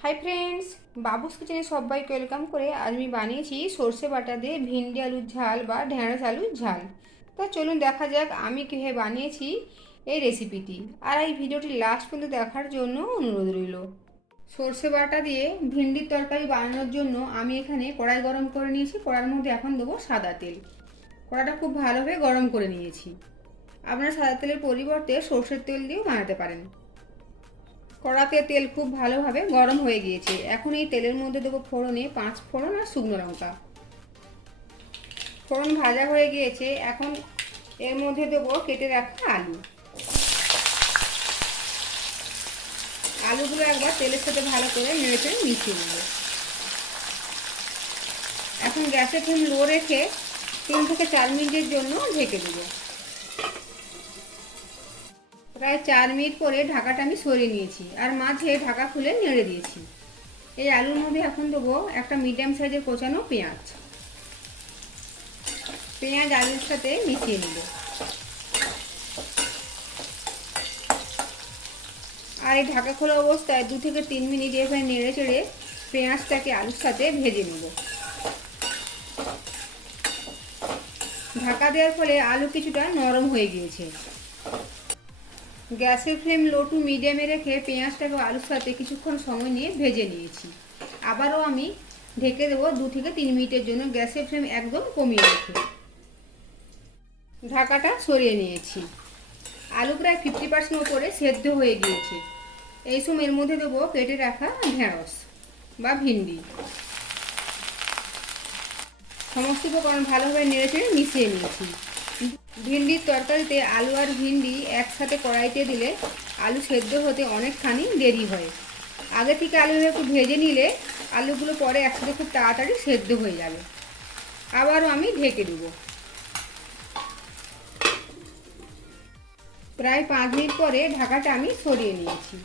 Hi friends, বাবুস কিচেনে সবাইকে welcome করে আজ আমি বানিয়েছি সর্ষে বাটা দিয়ে ভিন্ডি আলুর ঝাল বা ঢেঁড়স আলুর ঝাল। তা চলুন দেখা যাক আমি কীভাবে বানিয়েছি এই রেসিপিটি। আর এই ভিডিওটি লাস্ট পর্যন্ত দেখার জন্য অনুরোধ রইল। সর্ষে বাটা দিয়ে ভিন্ডির তরকারি বানানোর জন্য আমি এখানে কড়াই গরম করে নিয়েছি। কড়াইয়ের মধ্যে এখন দেবো সাদা তেল। কড়াইটা খুব ভালোভাবে গরম করে নিয়েছি। আপনারা সাদা তেলের পরিবর্তে সর্ষের তেল দিয়েও বানাতে পারেন। কড়াতে তেল খুব ভালোভাবে গরম হয়ে গিয়েছে। এখন এই তেলের মধ্যে দেবো ফোড়নে 5 ফোড়ন আর শুকনো লঙ্কা। ফোড়ন ভাজা হয়ে গিয়েছে। এখন এর মধ্যে দেবো কেটে রাখা আলু। আলুগুলো একবার তেলের সাথে ভালো করে নেড়ে মিশিয়ে নেব। এখন গ্যাসের ফ্লেম লো রেখে 3 থেকে 4 মিনিটের জন্য ঢেকে দেবো। প্রায় 4 মিনিট পরে ঢাকাটা আমি সরিয়ে নিয়েছি আর মাঝে ঢাকা খুলে নেড়ে দিয়েছি। এই আলুর মধ্যে এখন দেবো একটা মিডিয়াম সাইজের কোচানো পেঁয়াজ। পেঁয়াজ আলুর সাথে মিশিয়ে নেব। আর এই ঢাকা খোলা অবস্থায় 2 থেকে 3 মিনিট এভাবে নেড়ে চেড়ে পেঁয়াজটাকে আলুর সাথে ভেজে নেব। ঢাকা দেওয়ার ফলে আলু কিছুটা নরম হয়ে গিয়েছে। গ্যাসের ফ্লেম লো টু মিডিয়ামে রেখে পেঁয়াজটাকে আলুর সাথে কিছুক্ষণ সময় নিয়ে ভেজে নিয়েছি। আবারও আমি ঢেকে দেবো 2 থেকে 3 মিনিটের জন্য, গ্যাসের ফ্লেম একদম কমিয়ে রেখে। ঢাকাটা সরিয়ে নিয়েছি। আলু প্রায় 50% উপরে সেদ্ধ হয়ে গিয়েছে। এই সময় এর মধ্যে দেবো কেটে রাখা ঢেঁড়স বা ভিন্ডি। সমস্ত উপকরণ ভালোভাবে নেড়েচেড়ে মিশিয়ে নিয়েছি। ভিন্ডির তরকারিতে আলু আর ভিন্ডি একসাথে কড়াইতে দিলে আলু সেদ্ধ হতে অনেকখানি দেরি হয়। আগে থেকে আলু একটু ভেজে নিলে আলুগুলো পরে একসাথে খুব তাড়াতাড়ি সেদ্ধ হয়ে যাবে। আবারও আমি ঢেকে দেব। প্রায় 5 মিনিট পরে ঢাকাটা আমি সরিয়ে নিয়েছি।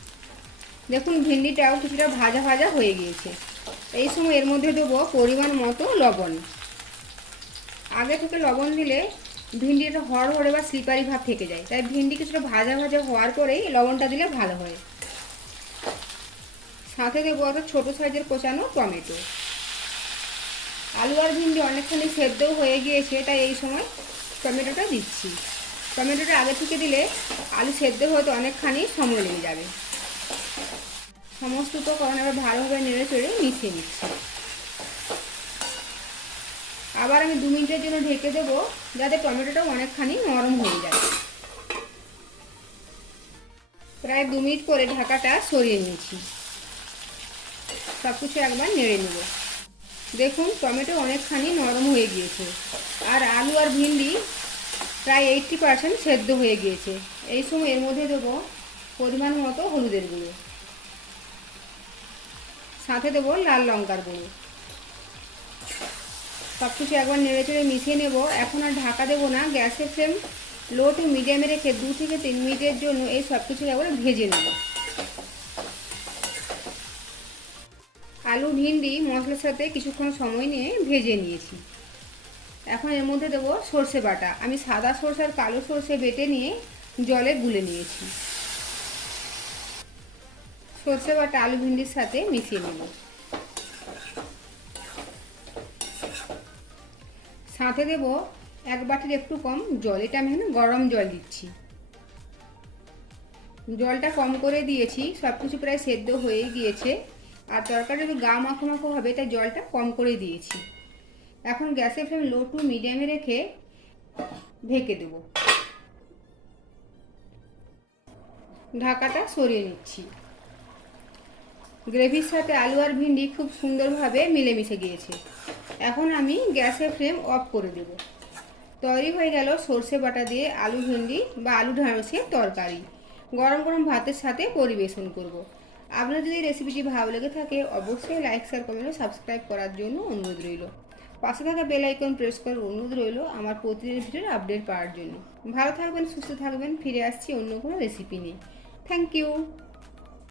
দেখুন ভিন্ডিটাও কিছুটা ভাজা ভাজা হয়ে গিয়েছে। এই সময় এর মধ্যে দেবো পরিমাণ মতো লবণ। আগে থেকে লবণ দিলে ভিন্ডিটা হড়হড়ে বা স্লিপারি ভাব থেকে যায়, তাই ভিন্ডি কিছুটা ভাজা ভাজা হওয়ার পরেই লবণটা দিলে ভালো হয়। সাথে দেবো একটা ছোটো সাইজের কোচানো টমেটো। আলু আর ভিন্ডি অনেকখানি সেদ্ধও হয়ে গিয়েছে, তাই এই সময় টমেটোটা দিচ্ছি। টমেটোটা আগে থেকে দিলে আলু সেদ্ধ হতে অনেকখানি সময় লেগে যাবে। সমস্ত উপকরণ এবার ভালোভাবে নেড়ে চেড়ে মিশিয়ে নিচ্ছি। আবার আমি 2 মিনিটের জন্য ঢেকে দেবো, যাতে টমেটোটা অনেকখানি নরম হয়ে যায়। প্রায় 2 মিনিট পরে ঢাকাটা সরিয়ে নিয়েছি। সব কিছু একবার নেড়ে নেব। দেখুন টমেটো অনেকখানি নরম হয়ে গিয়েছে আর আলু আর ভিন্ডি প্রায় 80% সেদ্ধ হয়ে গিয়েছে। এই সময় এর মধ্যে দেবো পরিমাণ মতো হলুদের গুঁড়ো, সাথে দেবো লাল লঙ্কার গুঁড়ো। সব কিছু একবার নেড়ে চেড়ে মিশিয়ে নেব। এখন আর ঢাকা দেবো না, গ্যাসের ফ্লেম লো টু মিডিয়ামে রেখে 2 থেকে 3 মিনিটের জন্য এই সব কিছু একবার ভেজে নেব। আলু ভিন্ডি মশলার সাথে কিছুক্ষণ সময় নিয়ে ভেজে নিয়েছি। এখন এর মধ্যে দেবো সর্ষে বাটা। আমি সাদা সর্ষে আর কালো সর্ষে বেটে নিয়ে জলে গুলে নিয়েছি। সর্ষে বাটা আলু ভিন্ডির সাথে মিশিয়ে নেব। সাথে দেব 1 বাটির একটু কম জল। এটা আমি এখানে গরম জল দিচ্ছি। জলটা কম করে দিয়েছি, সব কিছু প্রায় সেদ্ধ হয়ে গিয়েছে আর তরকারিটা একটু গা মাখো মাখো হবে, তাই জলটা কম করে দিয়েছি। এখন গ্যাসের ফ্লেম লো টু মিডিয়ামে রেখে ঢেকে দেব। ঢাকাটা সরিয়ে নিচ্ছি। গ্রেভির সাথে আলু আর ভিন্ডি খুব সুন্দরভাবে মিলেমিশে গিয়েছে। এখন আমি গ্যাসের ফ্লেম অফ করে দেব। তৈরি হয়ে গেল সর্ষে বাটা দিয়ে আলু ভিন্ডি বা আলু ঢেঁড়সের তরকারি। গরম গরম ভাতের সাথে পরিবেশন করব। আপনার যদি রেসিপিটি ভালো লেগে থাকে অবশ্যই লাইক শেয়ার কমেন্ট সাবস্ক্রাইব করার জন্য অনুরোধ রইল। পাশে থাকা বেল আইকন প্রেস করার অনুরোধ রইল আমার প্রতিদিন ভিডিওর আপডেট পাওয়ার জন্য। ভালো থাকবেন, সুস্থ থাকবেন। ফিরে আসছি অন্য কোনো রেসিপি নিয়ে। Thank you.